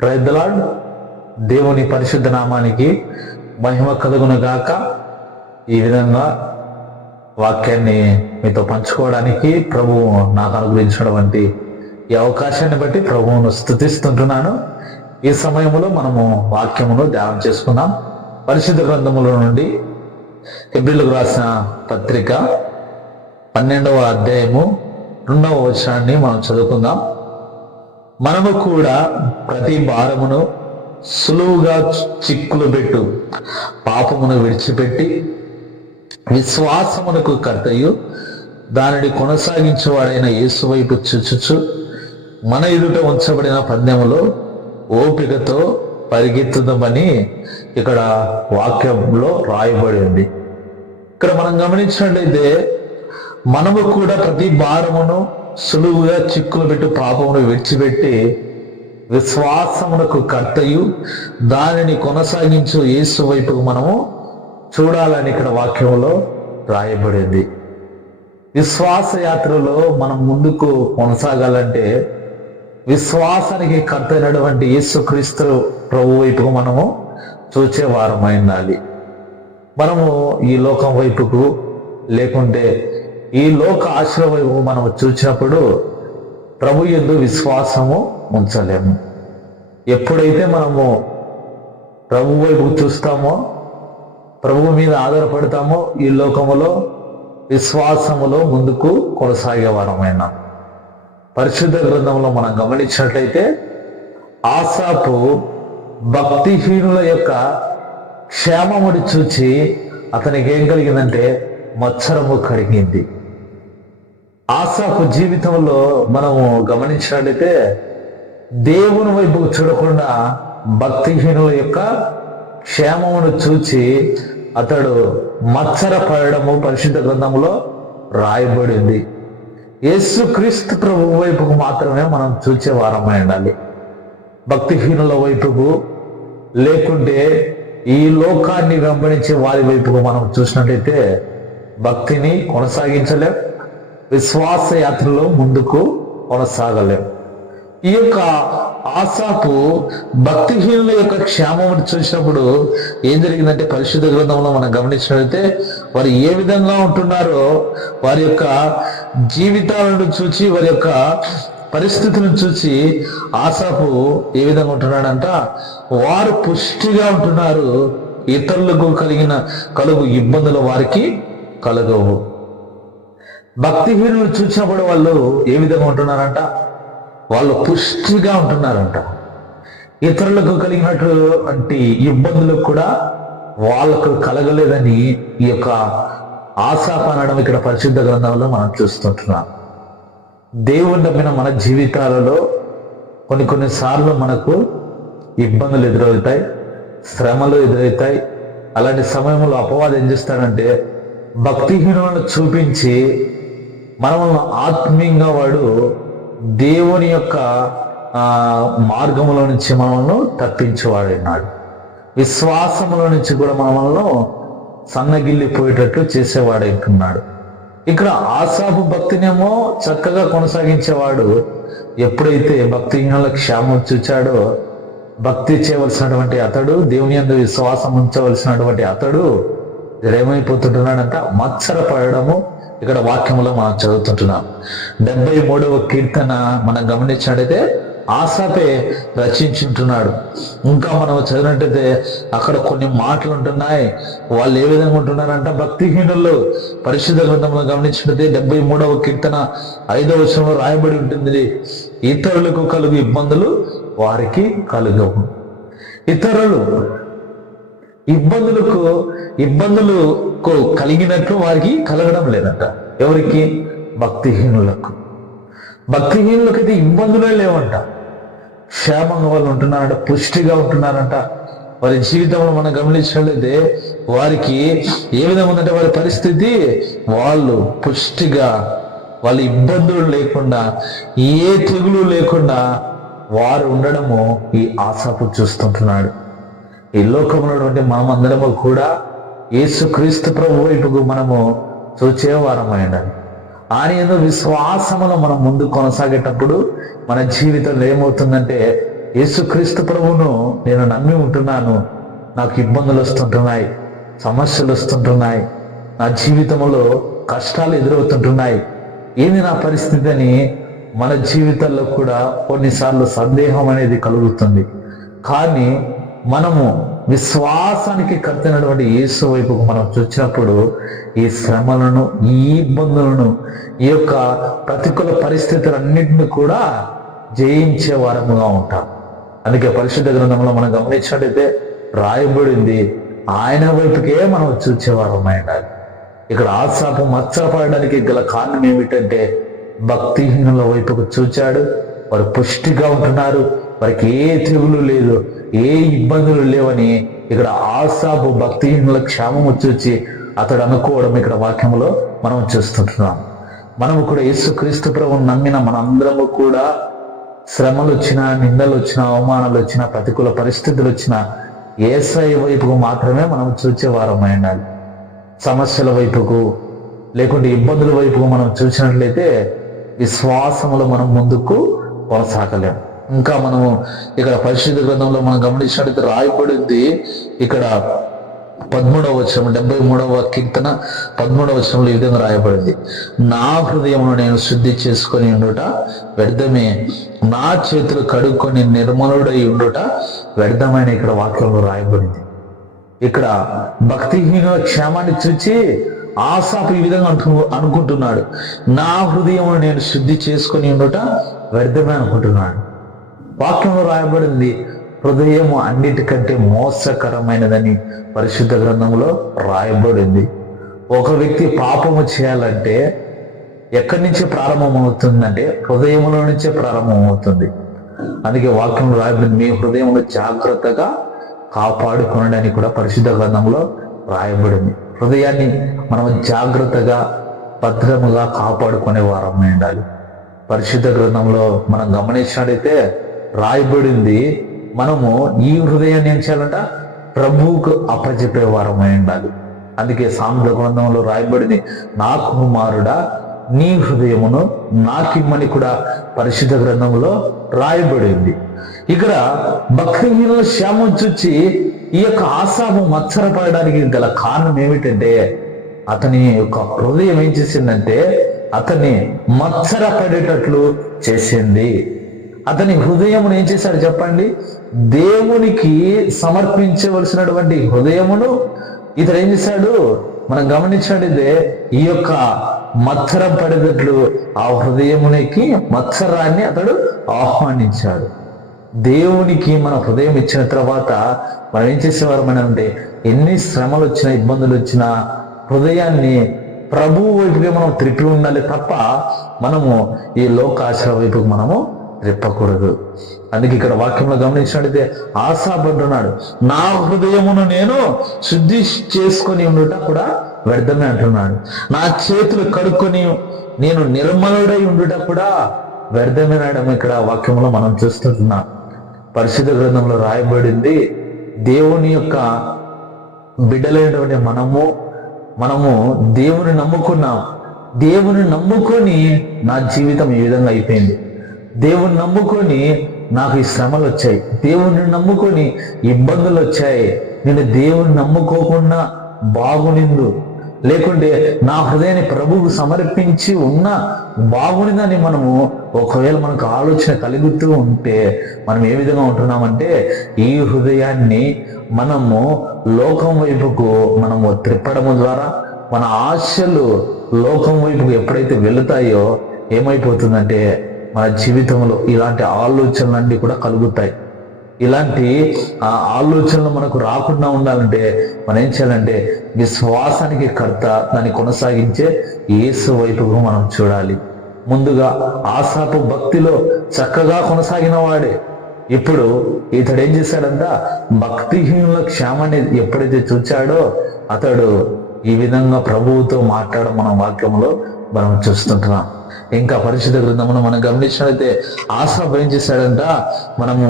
Praise the lord. దేవుని పరిశుద్ధ నామానికి మహిమ కలుగును గాక. ఈ విధంగా వాక్యాన్ని మీతో పంచుకోవడానికి ప్రభువు నాకు అనుగ్రహించినటువంటి ఈ అవకాశాన్ని బట్టి ప్రభువును స్తుతిస్తుంటున్నాను. ఈ సమయంలో మనము వాక్యమును ధ్యానం చేసుకుందాం. పరిశుద్ధ గ్రంథముల నుండి హెబ్రీయులకు రాసిన పత్రిక 12వ అధ్యాయము 2వ వచనాన్ని మనం చదువుకుందాం. మనము కూడా ప్రతి భారమును సులువుగా చిక్కులు పెట్టు పాపమును విడిచిపెట్టి విశ్వాసమునకు కర్తయు దానిని కొనసాగించేవాడైన యేసు వైపు చూచుచు మన ఎదుట ఉంచబడిన పందెములో ఓపికతో పరిగెత్తుదామని ఇక్కడ వాక్యంలో రాయబడి ఉంది. ఇక్కడ మనం గమనించినట్లయితే మనము కూడా ప్రతి భారమును సులువుగా చిక్కులు పెట్టి పాపమును విడిచిపెట్టి విశ్వాసమునకు కర్తయు దానిని కొనసాగించు యేసు వైపు మనము చూడాలని ఇక్కడ వాక్యంలో రాయబడింది. విశ్వాస యాత్రలో మనం ముందుకు కొనసాగాలంటే విశ్వాసానికి కర్త అయినటువంటి యేసుక్రీస్తు ప్రభు వైపుకు మనము చూచే వారమై ఉండాలి. మనము ఈ లోకం వైపుకు లేకుంటే ఈ లోక ఆశల వైపు మనము చూసినప్పుడు ప్రభు యందు విశ్వాసము ఉంచలేము. ఎప్పుడైతే మనము ప్రభు వైపు చూస్తామో, ప్రభు మీద ఆధారపడతామో, ఈ లోకములో విశ్వాసములో ముందుకు కొనసాగే వారమైన పరిశుద్ధ గ్రంథంలో మనం గమనించినట్లయితే ఆసాపు భక్తిహీనుల యొక్క క్షేమముని చూచి అతనికి ఏం కలిగిందంటే మత్సరము కలిగింది. ఆసాపు జీవితంలో మనము గమనించినట్లయితే దేవుని వైపు చూడకుండా భక్తిహీనుల యొక్క క్షేమమును చూచి అతడు మత్సరపడము పరిశుద్ధ గ్రంథంలో రాయబడింది. యేసుక్రీస్తు ప్రభు వైపుకు మాత్రమే మనం చూచే వారమై ఉండాలి. భక్తిహీనుల వైపుకు లేకుంటే ఈ లోకాన్ని వెంబడించే వారి వైపుకు మనం చూసినట్లయితే భక్తిని కొనసాగించలేం, విశ్వాస యాత్రలో ముందుకు కొనసాగలేం. ఈ యొక్క ఆసాపు భక్తిహీనుల యొక్క క్షేమం చూసినప్పుడు ఏం జరిగిందంటే పరిశుద్ధ గ్రంథంలో మనం గమనించినట్లయితే వారు ఏ విధంగా ఉంటున్నారో వారి యొక్క జీవితాలను చూచి వారి యొక్క పరిస్థితులను చూసి ఆసాపు ఏ విధంగా ఉంటున్నాడంట, వారు పుష్టిగా ఉంటున్నారు, ఇతరులకు కలుగు ఇబ్బందులు వారికి కలగవు. భక్తిహీనులు చూసినప్పుడు వాళ్ళు ఏ విధంగా ఉంటున్నారంట, వాళ్ళు పుష్టిగా ఉంటున్నారంట. ఇతరులకు కలిగినటువంటి ఇబ్బందులకు కూడా వాళ్ళకు కలగలేదని ఈ యొక్క ఆసాపు అనడం ఇక్కడ పరిశుద్ధ గ్రంథంలో మనం చూస్తుంటున్నాం. దేవుని నమ్మిన మన జీవితాలలో కొన్నిసార్లు మనకు ఇబ్బందులు ఎదురవుతాయి, శ్రమలు ఎదురవుతాయి. అలాంటి సమయంలో అపవాదం ఏం చేస్తాడంటే భక్తిహీనులను చూపించి మనల్ని ఆత్మీయంగా వాడు దేవుని యొక్క మార్గములో నుంచి మనల్ని తప్పించేవాడున్నాడు. విశ్వాసములో నుంచి కూడా మనల్ని సన్నగిల్లిపోయేటట్లు చేసేవాడున్నాడు. ఇక్కడ ఆసాపు భక్తినేమో చక్కగా కొనసాగించేవాడు. ఎప్పుడైతే భక్తిహీనుల క్షేమం చూచాడో భక్తి చేయవలసినటువంటి అతడు, దేవుని యందు విశ్వాసం ఉంచవలసినటువంటి అతడు ఏమైపోతుంటున్నాడంట, మత్సరపడము ఇక్కడ వాక్యంలో మనం చదువుతుంటున్నాం. 73వ కీర్తన మనం గమనించినట్టయితే ఆసాపే రచించుంటున్నాడు. ఇంకా మనం చదివినట్టయితే అక్కడ కొన్ని మాటలు ఉంటున్నాయి. వాళ్ళు ఏ విధంగా ఉంటున్నారంట, భక్తిహీనులు పరిశుద్ధ గ్రంథంలో గమనించినట్లయితే 73వ కీర్తన 5వ వచనంలో రాయబడి ఉంటుంది, ఇతరులకు కలుగు ఇబ్బందులు వారికి కలుగవు. ఇతరులు ఇబ్బందులకు కలిగినట్లు వారికి కలగడం లేదంట. ఎవరికి? భక్తిహీనులకు. భక్తిహీనులకైతే ఇబ్బందులే లేవంట, క్షేమంగా వాళ్ళు ఉంటున్నారంట, పుష్టిగా ఉంటున్నారంట. వారి జీవితంలో మనం గమనించినట్లయితే వారికి ఏ విధంగా ఉందంటే వారి పరిస్థితి, వాళ్ళు పుష్టిగా, వాళ్ళ ఇబ్బందులు లేకుండా, ఏ తెగులు లేకుండా వారు ఉండడము ఈ ఆసాపు చూస్తుంటున్నాడు. ఈ లోకంలో మనం అందరము కూడా యేసుక్రీస్తు ప్రభు వైపుకు మనము చూచేవారమై ఉండాలి. ఆయన యందు విశ్వాసములో మనం ముందు కొనసాగేటప్పుడు మన జీవితంలో ఏమవుతుందంటే యేసుక్రీస్తు ప్రభువును నేను నమ్మి ఉంటున్నాను, నాకు ఇబ్బందులు వస్తుంటున్నాయి, సమస్యలు వస్తుంటున్నాయి, నా జీవితంలో కష్టాలు ఎదురవుతుంటున్నాయి, ఏంది నా పరిస్థితి అని మన జీవితాల్లో కూడా కొన్నిసార్లు సందేహం అనేది కలుగుతుంది. కానీ మనము విశ్వాసానికి కర్తైనటువంటి యేసు వైపుకు మనం చూసినప్పుడు ఈ శ్రమలను, ఈ ఇబ్బందులను, ఈ యొక్క ప్రతికూల పరిస్థితులన్నింటినీ కూడా జయించే వారముగా ఉంటాం. అందుకే పరిశుద్ధ గ్రంథంలో మనం గమనించినట్టయితే రాయబడింది, ఆయన వైపుకే మనం చూచేవారమై ఉండాలి. ఇక్కడ ఆసాపు మచ్చపడడానికి గల కారణం ఏమిటంటే భక్తిహీనుల వైపుకు చూచాడు. వారు పుష్టిగా ఉంటున్నారు, వారికి ఏ తెగులు లేదు, ఏ ఇబ్బందులు లేవని ఇక్కడ ఆసాపు భక్తిహీనుల క్షేమము చూచి అతడు అనుకోవడం ఇక్కడ వాక్యంలో మనం చూస్తుంటున్నాం. మనము కూడా యేసుక్రీస్తు ప్రభువును నమ్మిన మనందరము కూడా శ్రమలు వచ్చినా, నిందలు వచ్చినా, అవమానాలు వచ్చినా, ప్రతికూల పరిస్థితులు వచ్చినా యేసయ్య వైపుకు మాత్రమే మనం చూచే వారమై ఉండాలి. సమస్యల వైపుకు లేకుంటే ఇబ్బందుల వైపుకు మనం చూసినట్లయితే విశ్వాసములో మనం ముందుకు కొనసాగలేము. ఇంకా మనము ఇక్కడ పరిశుద్ధ గ్రంథంలో మనం గమనించినట్లయితే రాయబడింది ఇక్కడ 13వ వచనం, 73వ కీర్తన 13వ వచనంలో ఈ విధంగా రాయబడింది, నా హృదయమును నేను శుద్ధి చేసుకొని ఉండుట వ్యర్థమే, నా చేతులు కడుక్కొని నిర్మలుడై ఉండుట వ్యర్థమైన ఇక్కడ వాక్యంలో రాయబడింది. ఇక్కడ భక్తిహీనుల క్షేమాన్ని చూచి ఆసాపు ఈ విధంగా అనుకుంటున్నాడు, నా హృదయమును నేను శుద్ధి చేసుకొని ఉండుట వ్యర్థమే అనుకుంటున్నాడు. వాక్యంలో రాయబడింది హృదయము అన్నిటికంటే మోసకరమైనదని పరిశుద్ధ గ్రంథంలో రాయబడింది. ఒక వ్యక్తి పాపము చేయాలంటే ఎక్కడి నుంచి ప్రారంభమవుతుందంటే హృదయంలో నుంచే ప్రారంభమవుతుంది. అందుకే వాక్యంలో రాయబడింది, మీ హృదయంలో జాగ్రత్తగా కాపాడుకొనడానికి కూడా పరిశుద్ధ గ్రంథంలో రాయబడింది. హృదయాన్ని మనం జాగ్రత్తగా భద్రముగా కాపాడుకునే వారమై ఉండాలి. పరిశుద్ధ గ్రంథంలో మనం గమనించినట్లయితే రాయబడింది, మనము ఈ హృదయాన్ని ఏం చేయాలంట, ప్రభువుకు అప్పచెప్పే వారమై ఉండాలి. అందుకే సామెతల గ్రంథంలో రాయబడింది, నా కుమారుడా నీ హృదయమును నాకిమ్మని కూడా పరిశుద్ధ గ్రంథంలో రాయబడింది. ఇక్కడ భక్తిహీనుల శ్యామం చూచి ఈ యొక్క ఆసాము మత్సరపడడానికి గల కారణం ఏమిటంటే అతని యొక్క హృదయం ఏం చేసిందంటే అతన్ని మత్సరపడేటట్లు చేసింది. అతని హృదయమును ఏం చేశాడు చెప్పండి, దేవునికి సమర్పించవలసినటువంటి హృదయమును ఇతడు ఏం చేశాడు, మనం గమనించినట్లయితే ఈ యొక్క మత్సరం పడేటట్లు ఆ హృదయమునికి మత్సరాన్ని అతడు ఆహ్వానించాడు. దేవునికి మన హృదయం ఇచ్చిన తర్వాత మనం ఏం చేసేవారు అంటే ఎన్ని శ్రమలు వచ్చినా, ఇబ్బందులు వచ్చినా హృదయాన్ని ప్రభువు వైపుగా మనం త్రిప్పి ఉండాలి తప్ప మనము ఈ లోకాశల వైపుకు మనము త్రిప్పకూడదు. అందుకే ఇక్కడ వాక్యంలో గమనించినట్లయితే ఆసాపు అంటున్నాడు, నా హృదయమును నేను శుద్ధి చేసుకొని ఉండుట కూడా వ్యర్థమే అంటున్నాడు. నా చేతులు కడుక్కొని నేను నిర్మలుడై ఉండుట కూడా వ్యర్థమేనడం ఇక్కడ వాక్యంలో మనం చూస్తున్నాం. పరిశుద్ధ గ్రంథంలో రాయబడింది, దేవుని యొక్క బిడ్డలైనటువంటి మనము దేవుని నమ్ముకున్నాం. దేవుని నమ్ముకొని నా జీవితం ఈ విధంగా అయిపోయింది. దేవుని నమ్ముకొని నాకు ఈ శ్రమలు వచ్చాయి, దేవుని నమ్ముకొని ఇబ్బందులు వచ్చాయి. నేను దేవుని నమ్ముకోకుండా బాగునిందు, లేకుంటే నా హృదయాన్ని ప్రభువుకు సమర్పించి ఉన్న బాగునిందని మనము ఒకవేళ మనకు ఆలోచన కలుగుతూ ఉంటే మనం ఏ విధంగా ఉంటున్నామంటే ఈ హృదయాన్ని మనము లోకం వైపుకు మనము త్రిప్పడము ద్వారా మన ఆశలు లోకం వైపుకు ఎప్పుడైతే వెళుతాయో ఏమైపోతుందంటే మన జీవితంలో ఇలాంటి ఆలోచనలన్నీ కూడా కలుగుతాయి. ఇలాంటి ఆలోచనలు మనకు రాకుండా ఉండాలంటే మనం ఏం చేయాలంటే విశ్వాసానికి కర్త, దాన్ని కొనసాగించే యేసు వైపుకు మనం చూడాలి. ముందుగా ఆసాపు భక్తిలో చక్కగా కొనసాగిన వాడే ఇప్పుడు ఇతడు ఏం చేశాడంట, భక్తిహీనుల క్షేమాన్ని ఎప్పుడైతే చూచాడో అతడు ఈ విధంగా ప్రభువుతో మాట్లాడడం మనం వాక్యంలో మనం చూస్తుంటున్నాం. ఇంకా పరిశుద్ధ గ్రంథమును మనం గమనించినట్లయితే ఆసాపు ఏం చేశాడంట, మనము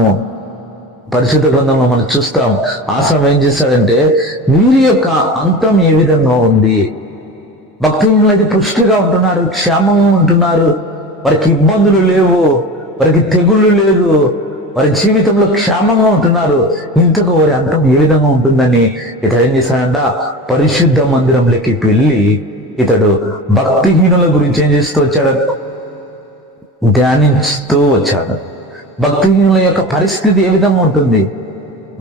పరిశుద్ధ గ్రంథంలో మనం చూస్తాం. ఆసాపు ఏం చేశాడంటే వీరి యొక్క అంతం ఏ విధంగా ఉంది, భక్తిహీనులు అయితే పుష్టిగా ఉంటున్నారు, క్షేమంగా ఉంటున్నారు, వారికి ఇబ్బందులు లేవు, వారికి తెగుళ్ళు లేదు, వారి జీవితంలో క్షేమంగా ఉంటున్నారు. ఇంతకు వారి అంతం ఏ విధంగా ఉంటుందని ఇతడు ఏం చేశాడంట, పరిశుద్ధ మందిరంలోకి వెళ్ళి ఇతడు భక్తిహీనుల గురించి ఏం చేస్తూ వచ్చాడు, ధ్యానిస్తూ వచ్చాడు. భక్తిహీనుల యొక్క పరిస్థితి ఏ విధంగా ఉంటుంది,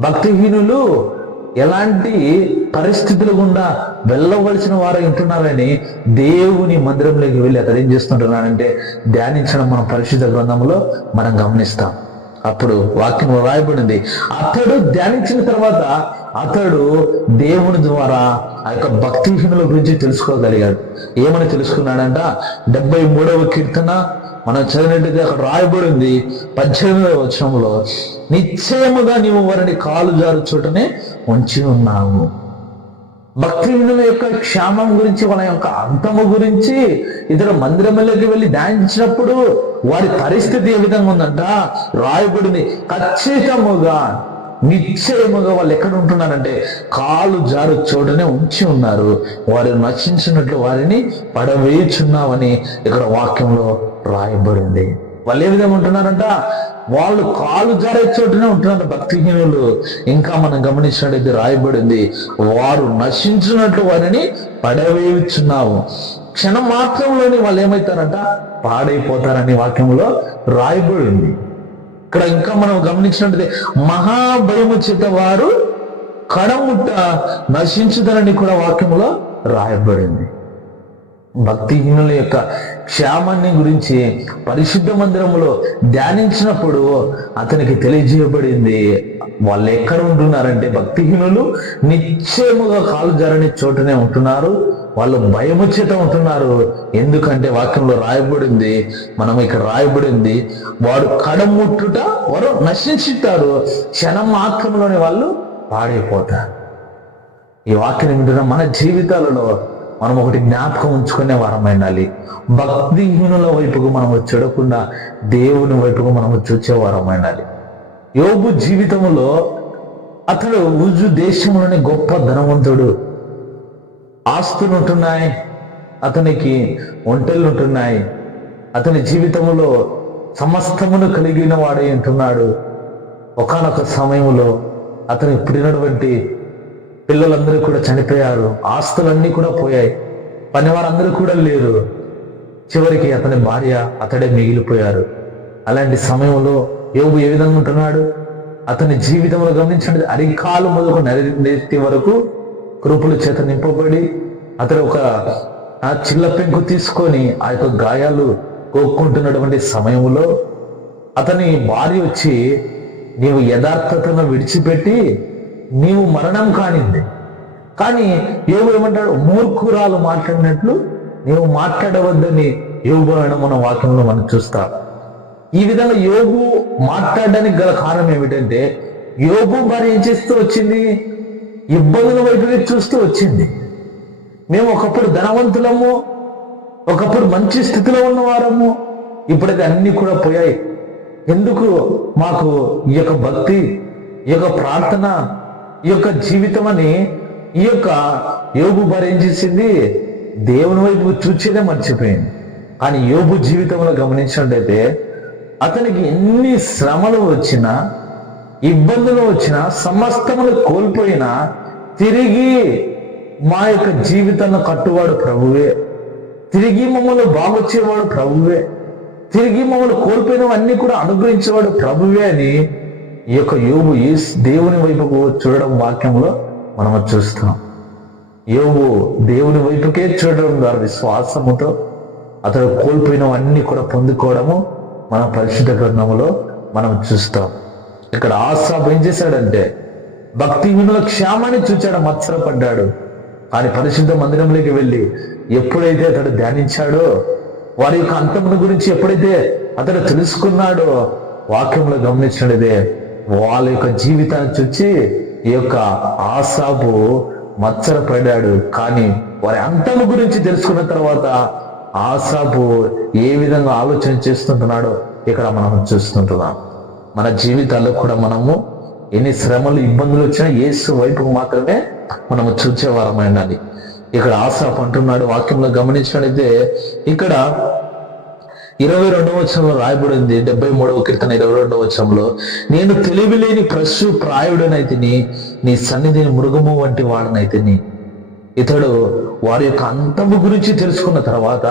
భక్తిహీనులు ఎలాంటి పరిస్థితులు గుండా వెళ్ళవలసిన వారు ఉంటున్నారని దేవుని మందిరంలోకి వెళ్ళి అతడు ఏం చేస్తుంటున్నాడంటే ధ్యానించడం మనం పరిశుద్ధ గ్రంథంలో మనం గమనిస్తాం. అప్పుడు వాక్యం రాయబడింది, అతడు ధ్యానించిన తర్వాత అతడు దేవుని ద్వారా ఆ యొక్క భక్తిహీనుల గురించి తెలుసుకోగలిగాడు. ఏమని తెలుసుకున్నాడంట, 73వ కీర్తన మనం చదివినట్టయితే అక్కడ రాయబడింది 18వ వచనంలో, నిశ్చయముగా నీవు వారిని కాలు జారు చోటనే ఉంచి ఉన్నావు. భక్తిహీనుల యొక్క క్షేమం గురించి, వాళ్ళ యొక్క అంతము గురించి ఇతర మందిరంలోకి వెళ్ళి ధ్యానించినప్పుడు వారి పరిస్థితి ఏ విధంగా ఉందంట రాయబడింది, ఖచ్చితముగా నిశ్చయముగా వాళ్ళు ఎక్కడ ఉంటున్నారంటే కాలు జారు చోటనే ఉంచి ఉన్నారు, వారు నశించినట్లు వారిని పడవేయుచున్నావని ఇక్కడ వాక్యంలో రాయబడింది. వాళ్ళు ఏ విధంగా ఉంటున్నారంట, వాళ్ళు కాలు జారే చోటునే ఉంటున్నారు భక్తిహీనులు. ఇంకా మనం గమనించినట్లయితే రాయబడింది, వారు నశించినట్లు వారిని పడవేయుచున్నావు. క్షణం మాత్రంలోని వాళ్ళు ఏమవుతారంట, పాడైపోతారని వాక్యంలో రాయబడింది. ఇక్కడ ఇంకా మనం గమనించినట్లయితే మహాభయము చేత వారు కడముట్ట నశించుదరని కూడా వాక్యంలో రాయబడింది. భక్తిహీనుల యొక్క క్షేమాన్ని గురించి పరిశుద్ధ మందిరంలో ధ్యానించినప్పుడు అతనికి తెలియజేయబడింది, వాళ్ళు ఎక్కడ ఉంటున్నారంటే భక్తిహీనులు నిశ్చయముగా కాలు జారని చోటనే ఉంటున్నారు, వాళ్ళు భయము చేత ఉంటున్నారు. ఎందుకంటే వాక్యంలో రాయబడింది, మనం ఇక్కడ రాయబడింది, వాడు కడముట్టుట వారు నశించుతారు, క్షణం మాత్రంలోనే వాళ్ళు పాడైపోతారు. ఈ వాక్యం వింటున్న మన జీవితాలలో మనం ఒకటి జ్ఞాపకం ఉంచుకునే వారం ఉండాలి, భక్తిహీనుల వైపుకు మనం చూడకుండా దేవుని వైపుకు మనం చూసే వారం ఉండాలి. యోబు జీవితంలో అతడు ఉజు దేశంలోని గొప్ప ధనవంతుడు, ఆస్తులు ఉంటున్నాయి, అతనికి ఒంటెలు ఉంటున్నాయి, అతని జీవితంలో సమస్తమును కలిగిన వాడే ఉంటున్నాడు. ఒకానొక సమయంలో అతనికి పుట్టినటువంటి పిల్లలందరూ కూడా చనిపోయారు, ఆస్తులన్నీ కూడా పోయాయి, పనివారందరూ కూడా లేరు, చివరికి అతని భార్య అతడే మిగిలిపోయారు. అలాంటి సమయంలో యోబు ఏ విధంగా ఉంటున్నాడు, అతని జీవితంలో గమనించండి, అరికాలు మొదలు నెత్తి వరకు కృపుల చేత నింపబడి అతడు ఒక చిల్ల పెంకు తీసుకొని ఆ యొక్క గాయాలు కోక్కుంటున్నటువంటి సమయంలో అతని భార్య వచ్చి, నీవు యథార్థతను విడిచిపెట్టి నీవు మరణం కానింది, కానీ యోబు ఏమంటాడు, మూర్ఖురాలు మాట్లాడినట్లు నీవు మాట్లాడవద్దని యోబు అనడం మన వాక్యంలో మనం చూస్తాం. ఈ విధంగా యోబు మాట్లాడడానికి గల కారణం ఏమిటంటే, యోబు భార్య ఏం చేస్తూ వచ్చింది, ఇబ్బందుల వైపునే చూస్తూ వచ్చింది. మేము ఒకప్పుడు ధనవంతులము, ఒకప్పుడు మంచి స్థితిలో ఉన్నవారము, ఇప్పుడైతే అన్ని కూడా పోయాయి, ఎందుకు మాకు ఈ యొక్క భక్తి, ఈ యొక్క ప్రార్థన, ఈ యొక్క జీవితం అని ఈ యొక్క యోబు భార్య ఏం చేసింది, దేవుని వైపు చూచేదే మర్చిపోయింది. కానీ యోబు జీవితంలో గమనించినట్టయితే అతనికి ఎన్ని శ్రమలు వచ్చినా, ఇబ్బందులు వచ్చినా, సమస్తమును కోల్పోయినా తిరిగి మా యొక్క జీవితాన్ని కట్టువాడు ప్రభువే, తిరిగి మమ్మల్ని బాగొచ్చేవాడు ప్రభువే, తిరిగి మమ్మల్ని కోల్పోయినవన్నీ కూడా అనుగ్రహించేవాడు ప్రభువే అని ఈ యొక్క యోబు దేవుని వైపుకు చూడడం వాక్యంలో మనం చూస్తున్నాం. యోబు దేవుని వైపుకే చూడడం ద్వారా విశ్వాసముతో అతడు కోల్పోయినవన్నీ కూడా పొందుకోవడము మన పరిశుద్ధ గ్రంథంలో మనం చూస్తాం. ఇక్కడ ఆసాబు ఏం చేశాడంటే భక్తిహీనుల క్షేమాన్ని చూచాడు, మత్సరపడ్డాడు. కానీ పరిశుద్ధ మందిరంలోకి వెళ్ళి ఎప్పుడైతే అతడు ధ్యానించాడో, వారి యొక్క అంతమును గురించి ఎప్పుడైతే అతడు తెలుసుకున్నాడో, వాక్యంలో గమనించినదే వాళ్ళ యొక్క జీవితాన్ని చూచి ఈ యొక్క ఆసాబు మత్సరపడ్డాడు. కానీ వారి అంతము గురించి తెలుసుకున్న తర్వాత ఆసాబు ఏ విధంగా ఆలోచన చేస్తుంటున్నాడో ఇక్కడ మనం చూస్తుంటున్నాం. మన జీవితాల్లో కూడా మనము ఎన్ని శ్రమలు, ఇబ్బందులు వచ్చినా యేసు వైపుకు మాత్రమే మనము చూచేవారమైనది. ఇక్కడ ఆసాబు అంటున్నాడు, వాక్యంలో గమనించినట్లయితే ఇక్కడ 22వ వచనంలో రాయబడింది, 73వ కీర్తన 22వ వచనంలో, నేను తెలివిలేని పశు ప్రాయుడనైతిని, నీ సన్నిధిని మృగము వంటి వాడనైతిని. ఇతడు వారి యొక్క అంతము గురించి తెలుసుకున్న తర్వాత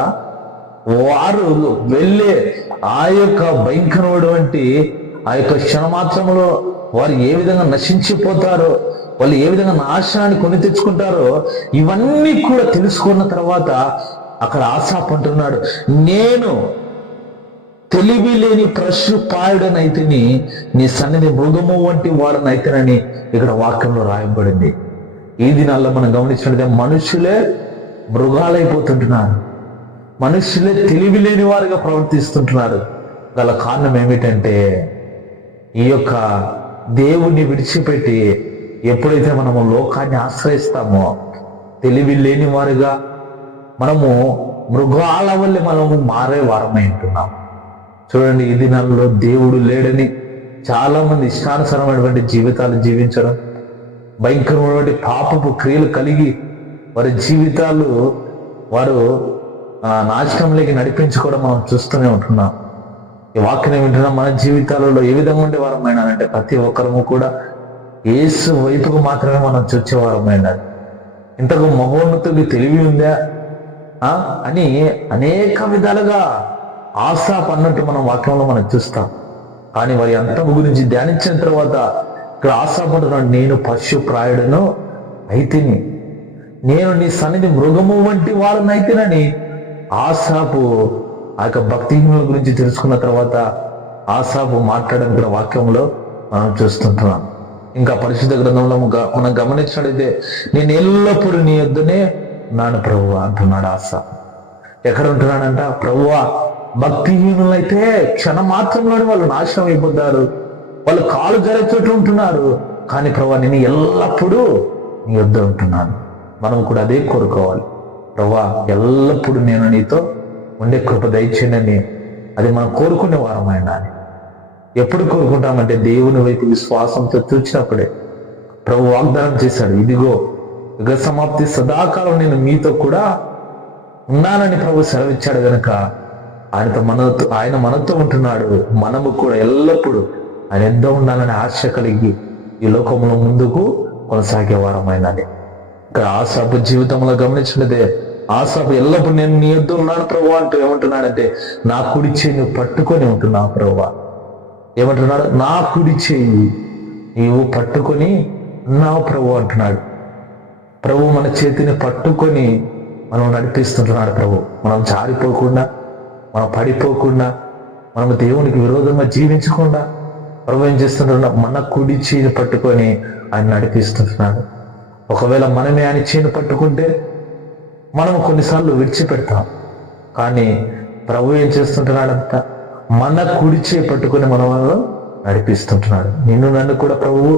వారు వెళ్ళే ఆ యొక్క భయంకరమైనటువంటి ఆ యొక్క క్షణమాత్రంలో వారు ఏ విధంగా నశించిపోతారో, వాళ్ళు ఏ విధంగా నాశనాన్ని కొని తెచ్చుకుంటారో ఇవన్నీ కూడా తెలుసుకున్న తర్వాత అక్కడ ఆసాపు అంటున్నాడు, నేను తెలివి లేని పశుపాయుడనైతిని, నీ సన్నిధి మృగము వంటి వాడనైతేనని ఇక్కడ వాక్యంలో రాయబడింది. ఈ దినాల్లో మనం గమనించినట్లయితే మనుషులే మృగాలైపోతుంటున్నారు, మనుషులే తెలివి లేని వారుగా ప్రవర్తిస్తుంటున్నారు. గల కారణం ఏమిటంటే ఈ యొక్క దేవుణ్ణి విడిచిపెట్టి ఎప్పుడైతే మనము లోకాన్ని ఆశ్రయిస్తామో తెలివి లేని వారుగా మనము మృగాల వల్లే మనము మారే వారమై ఉంటున్నాం. చూడండి, ఈ దినాల్లో దేవుడు లేడని చాలా మంది ఇష్టానుసారమైనటువంటి జీవితాలు జీవించడం, భయంకరమైనటువంటి పాపపు క్రియలు కలిగి వారి జీవితాలు వారు నాశనంలోకి నడిపించుకోవడం మనం చూస్తూనే ఉంటున్నాం. ఈ వాక్యం వింటున్నాం. మన జీవితాలలో ఏ విధంగా ఉండేవారమైనారంటే ప్రతి ఒక్కరము కూడా యేసు వైపుకు మాత్రమే మనం చూచేవారమైనారు. ఇంతకు మహోన్నతుడికి తెలివి ఉందా అని అనేక విధాలుగా ఆసాపు అన్నట్టు మనం వాక్యంలో మనం చూస్తాం. కానీ వారి అంతము గురించి ధ్యానించిన తర్వాత ఇక్కడ ఆసాపు అంటున్నాడు, నేను పశు ప్రాయుడను అయితిని, నేను నీ సన్నిధి మృగము వంటి వాడనైతేనని ఆసాపు ఆ యొక్క భక్తిహీనుల గురించి తెలుసుకున్న తర్వాత ఆసాపు మాట్లాడడం ఇక్కడ వాక్యంలో మనం చూస్తుంటున్నాం. ఇంకా పరిశుద్ధ గ్రంథంలో మనం గమనించినట్లయితే నేను ఎల్లప్పుడూ నీ యొద్దనే ఉన్నాను ప్రభువా అంటున్నాడు ఆసాపు. ఎక్కడ ఉంటున్నాడంట? ప్రభువా, భక్తిహీనులైతే క్షణం మాత్రంలోనే వాళ్ళు నాశనం అయిపోతారు, వాళ్ళు కాలు జరిగే చోటు ఉంటున్నారు. కానీ ప్రభువా, నేను ఎల్లప్పుడూ నీ యొద్ద ఉంటున్నాను. మనం కూడా అదే కోరుకోవాలి. ప్రభువా, ఎల్లప్పుడూ నేను నీతో ఉండే కృప దయచేయండి. అది మనం కోరుకునే వారమైన ఎప్పుడు కోరుకుంటామంటే దేవుని వైపు విశ్వాసంతో చూచినప్పుడే. ప్రభు వాగ్దానం చేశాడు, ఇదిగో యుగ సమాప్తి సదాకాలం నేను మీతో కూడా ఉన్నానని ప్రభు సెలవిచ్చాడు. గనక ఆయన మనతో ఉంటున్నాడు. మనము కూడా ఎల్లప్పుడూ ఆయన ఎంత ఉండాలని ఆశ కలిగి ఈ లోకంలో ముందుకు కొనసాగే వారమైనది. ఇక్కడ ఆసాపు జీవితంలో గమనించినదే, ఆసాపు ఎల్లప్పుడు నేను నీ యొద్ద ఉన్నాను ప్రభు అంటూ ఏమంటున్నాడంటే, నా కుడి చేయి నువ్వు పట్టుకొని ఉంటున్నావు ప్రభువా. ఏమంటున్నాడు? నా కుడి చేయి నీవు పట్టుకొని ఉన్నావు ప్రభు అంటున్నాడు. ప్రభు మన చేతిని పట్టుకొని మనం నడిపిస్తుంటున్నాడు. ప్రభు మనం జారిపోకుండా, మనం పడిపోకుండా, మనం దేవునికి విరోధంగా జీవించకుండా ప్రభు ఏం చేస్తుంటున్నాడు? మన కుడి చేయిని పట్టుకొని ఆయన నడిపిస్తుంటున్నాడు. ఒకవేళ మనమే ఆయన చేయిని పట్టుకుంటే మనం కొన్నిసార్లు విడిచిపెడతాం. కానీ ప్రభు ఏం చేస్తుంటున్నాడంట? మన కుడి చేయి పట్టుకొని మన వాళ్ళు నడిపిస్తుంటున్నాడు. నిన్ను నన్ను కూడా ప్రభువు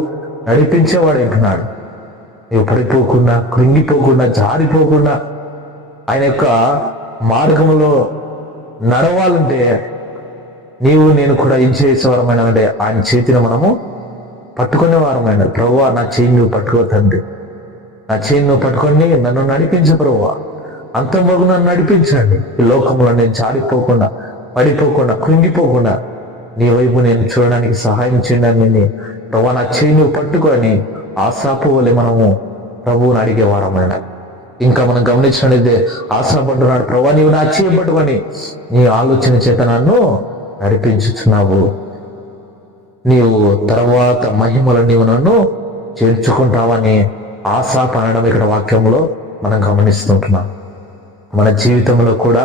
నడిపించేవాడు అంటున్నాడు. నీవు పడిపోకుండా, కృంగిపోకుండా, జారిపోకుండా ఆయన యొక్క మార్గంలో నడవాలంటే నీవు నేను కూడా ఏం చేసేవారమైన అంటే ఆయన చేతిని మనము పట్టుకునే వారమైన. ప్రభువా, నా చేయి నువ్వు పట్టుకో తండ్రి, నా చేయి నువ్వు పట్టుకొని నన్ను నడిపించు ప్రభువా, అంతవరకు నన్ను నడిపించండి. ఈ లోకంలో నేను జారిపోకుండా, పడిపోకుండా, కృంగిపోకుండా నీ వైపు నేను చూడడానికి సహాయం చేయండి. ప్రభువా, నా చేయి నువ్వు పట్టుకొని ఆసాపు వలె మనము ప్రభువుని అడిగేవారమైన. ఇంకా మనం గమనించినట్లయితే ఆసాపు అంటున్నాడు, ప్రభువా, నీవు నా చేయి పట్టుకొని నీ ఆలోచన చేత నన్ను నడిపించుచున్నావు, నీవు తర్వాత మహిమలు నీవు నన్ను చేర్చుకుంటావని ఆసాపు అనడం ఇక్కడ వాక్యంలో మనం గమనిస్తుంటున్నాం. మన జీవితంలో కూడా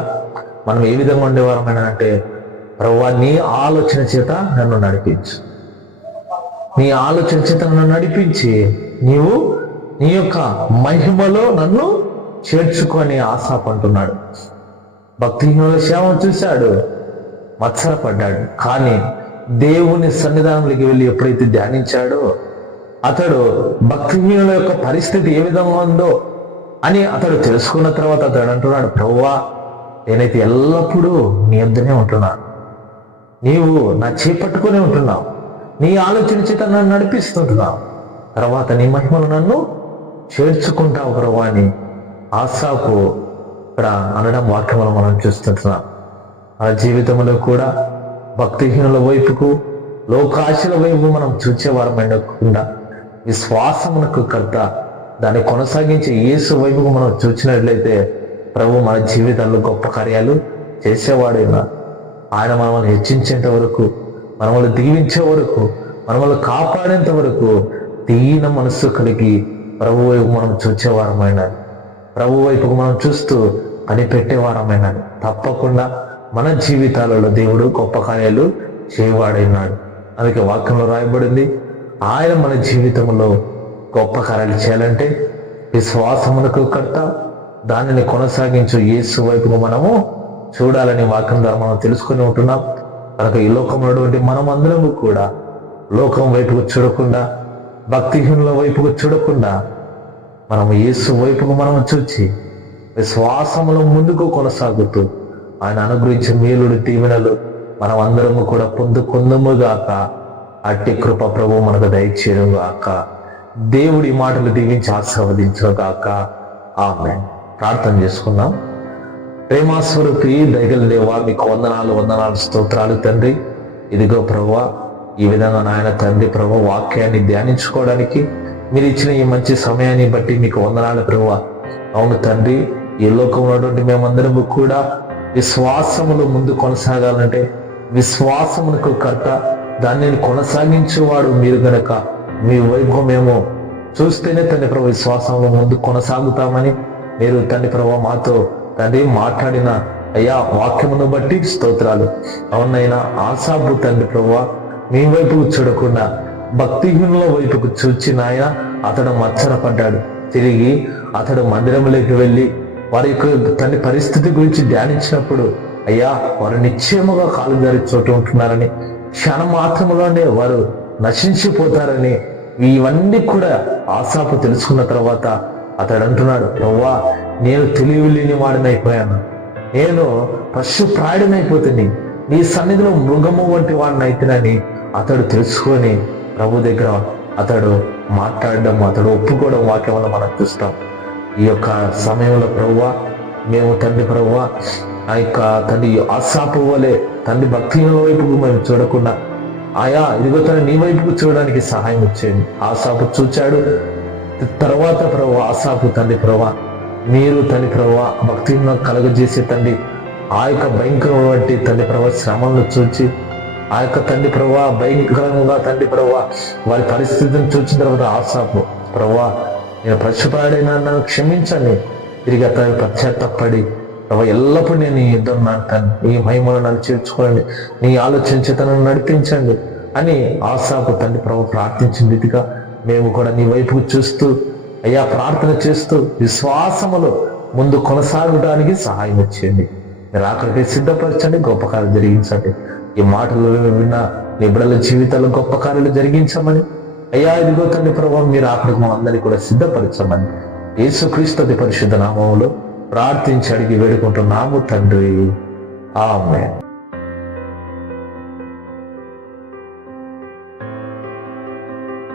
మనం ఏ విధంగా ఉండేవారమైన అంటే, ప్రభువా, నీ ఆలోచన చేత నన్ను నడిపించు, నీ ఆలోచన చేత నన్ను నడిపించి నీవు నీ యొక్క మహిమలో నన్ను చేర్చుకొని ఆసాపు అంటున్నాడు. భక్తిహీనుల సేవ చూశాడు, మత్సరపడ్డాడు. కానీ దేవుని సన్నిధానంలోకి వెళ్ళి ఎప్పుడైతే ధ్యానించాడో అతడు భక్తిహీనుల యొక్క పరిస్థితి ఏ విధంగా ఉందో అని అతడు తెలుసుకున్న తర్వాత అతడు అంటున్నాడు, ప్రభువా, నేనైతే ఎల్లప్పుడూ నీ యొద్దనే ఉంటున్నాను, నీవు నా చేపట్టుకునే ఉంటున్నావు, నీ ఆలోచన చేత నన్ను నడిపిస్తుంటున్నావు, తర్వాత నీ మహిమలు నన్ను చేర్చుకుంటావు ప్రభువా అని ఆసాపు ఇక్కడ అనడం వాక్యంలో మనం చూస్తుంటున్నాం. మన జీవితంలో కూడా భక్తిహీనుల వైపుకు, లోకాశల వైపు మనం చూచేవారమైనకుండా విశ్వాసమునకు కర్త, దాన్ని కొనసాగించే యేసు వైపుకు మనం చూచినట్లయితే ప్రభు మన జీవితంలో గొప్ప కార్యాలు చేసేవాడైనా. ఆయన మనల్ని హెచ్చించేంత వరకు, మనల్ని దీవించే వరకు, మనల్ని కాపాడేంత వరకు దీన మనస్సు కలిగి ప్రభు వైపు మనం చూచేవారమైనాడు. ప్రభు వైపుకు మనం చూస్తూ కనిపెట్టేవారమైనాడు. తప్పకుండా మన జీవితాలలో దేవుడు గొప్ప కార్యాలు చేయవాడైనాడు. అందుకే వాక్యంలో రాయబడింది, ఆయన మన జీవితంలో గొప్ప కార్యాలు చేయాలంటే విశ్వాసమునకు కర్త, దానిని కొనసాగించు యేసు వైపుకు మనము చూడాలని వాక్యం ద్వారా మనం తెలుసుకుని ఉంటున్నాం. కనుక ఈ లోకంలో మనమందరము కూడా లోకం వైపుకు చూడకుండా, భక్తిహీనుల వైపుకు చూడకుండా మనము యేసు వైపుకు మనం చూచి విశ్వాసములో ముందుకు కొనసాగుతూ ఆయన అనుగ్రహించిన మేలుడు దీవెనలు మనం అందరము కూడా పొందుకుందుముగాక. అట్టి కృప ప్రభు మనకు దయచేయుగాక. దేవుడి మాటలు దీవించి ఆశీర్వదించుగాక. ఆమేన్. ప్రార్థన చేసుకుందాం. ప్రేమాస్వరూపి దయగల దేవా, మీకు వందనాలు స్తోత్రాలు తండ్రి. ఇదిగో ప్రభువా, ఈ విధంగా నాయన తండ్రి ప్రభు వాక్యాన్ని ధ్యానించుకోవడానికి మీరు ఇచ్చిన ఈ మంచి సమయాన్ని బట్టి మీకు వందనాలు ప్రభువా. అవును తండ్రి, ఈ లోకంలో ఉన్నటువంటి మేమందరము కూడా విశ్వాసములో ముందు కొనసాగాలంటే విశ్వాసమునకు కర్త, దాన్ని కొనసాగించేవాడు మీరు గనక మీ వైపు మేము చూస్తేనే తండ్రి ప్రభు విశ్వాసంలో ముందు కొనసాగుతామని మీరు తండ్రి ప్రభు మాతో తండ్రి మాట్లాడిన అయ్యా వాక్యమును బట్టి స్తోత్రాలు. అవునైనా ఆసాబు తండ్రి ప్రభు మీ వైపుకు చూడకుండా భక్తిహీనుల వైపుకు చూచిన ఆయన అతడు మచ్చరపడ్డాడు. తిరిగి అతడు మందిరంలోకి వెళ్ళి వారి యొక్క తండ్రి పరిస్థితి గురించి ధ్యానించినప్పుడు అయ్యా వారు నిశ్చయముగా కాలు జారి చోటు ఉంటున్నారని, క్షణ మాత్రములోనే వారు నశించిపోతారని, ఇవన్నీ కూడా ఆసాపు తెలుసుకున్న తర్వాత అతడు అంటున్నాడు, ప్రభువా నేను తెలివి లేని వాడినైపోయాను, నేను పశుప్రాయుడినైపోతుంది, నీ సన్నిధిలో మృగము వంటి వాడిని అయితేనని అతడు తెలుసుకొని ప్రభు దగ్గర అతడు మాట్లాడడం, అతడు ఒప్పుకోవడం వాక్యం వల్ల మనం చూస్తాం. ఈ యొక్క సమయంలో ప్రభువా మేము తండ్రి ప్రభువా ఆ యొక్క తండ్రి ఆసాపు వలె తండ్రి భక్తిహీనుల వైపుకు మేము చూడకుండా ఆయా ఇదిగో తను నీ వైపుకు చూడడానికి సహాయం ఇచ్చేయండి. ఆసాపు చూచాడు. తర్వాత ప్రభు ఆసాపు తండ్రి ప్రభు మీరు తండ్రి ప్రభు భక్తిహీన కలుగజేసే తండ్రి ఆ యొక్క భయంకరం వంటి తండ్రి ప్రభు శ్రమలను చూచి ఆ యొక్క తండ్రి ప్రభు భయంకరంగా తండ్రి ప్రభు వారి పరిస్థితిని చూసిన తర్వాత ఆసాపు ప్రభు నేను పశుపాడైనా నన్ను క్షమించండి, తిరిగి అతను పశ్చాత్తపడి ప్రభు ఎల్లప్పుడూ నేను నీ యుద్ధం నాటాను, నీ మహిమను నన్ను చేర్చుకోండి, నీ ఆలోచించి తనను నడిపించండి అని ఆసాపు తండ్రి ప్రభు ప్రార్థించిన రీతిగా మేము కూడా నీ వైపుకు చూస్తూ అయ్యా ప్రార్థన చేస్తూ విశ్వాసములో ముందు కొనసాగడానికి సహాయం వచ్చేయండి. మీరు అక్కడికి సిద్ధపరచండి, గొప్ప కార్యాలు జరిగించండి. ఈ మాటలు విన్న నీ బిడ్డల జీవితాల్లో గొప్ప కార్యాలు జరిగించమని అయ్యా ఇదిగో తండ్రి ప్రభు మీరు అక్కడికి మనందరినీ కూడా సిద్ధపరచమని యేసుక్రీస్తు పరిశుద్ధ నామములో ప్రార్థించి అడిగి వేడుకుంటున్నాము తండ్రి. ఆమేన్.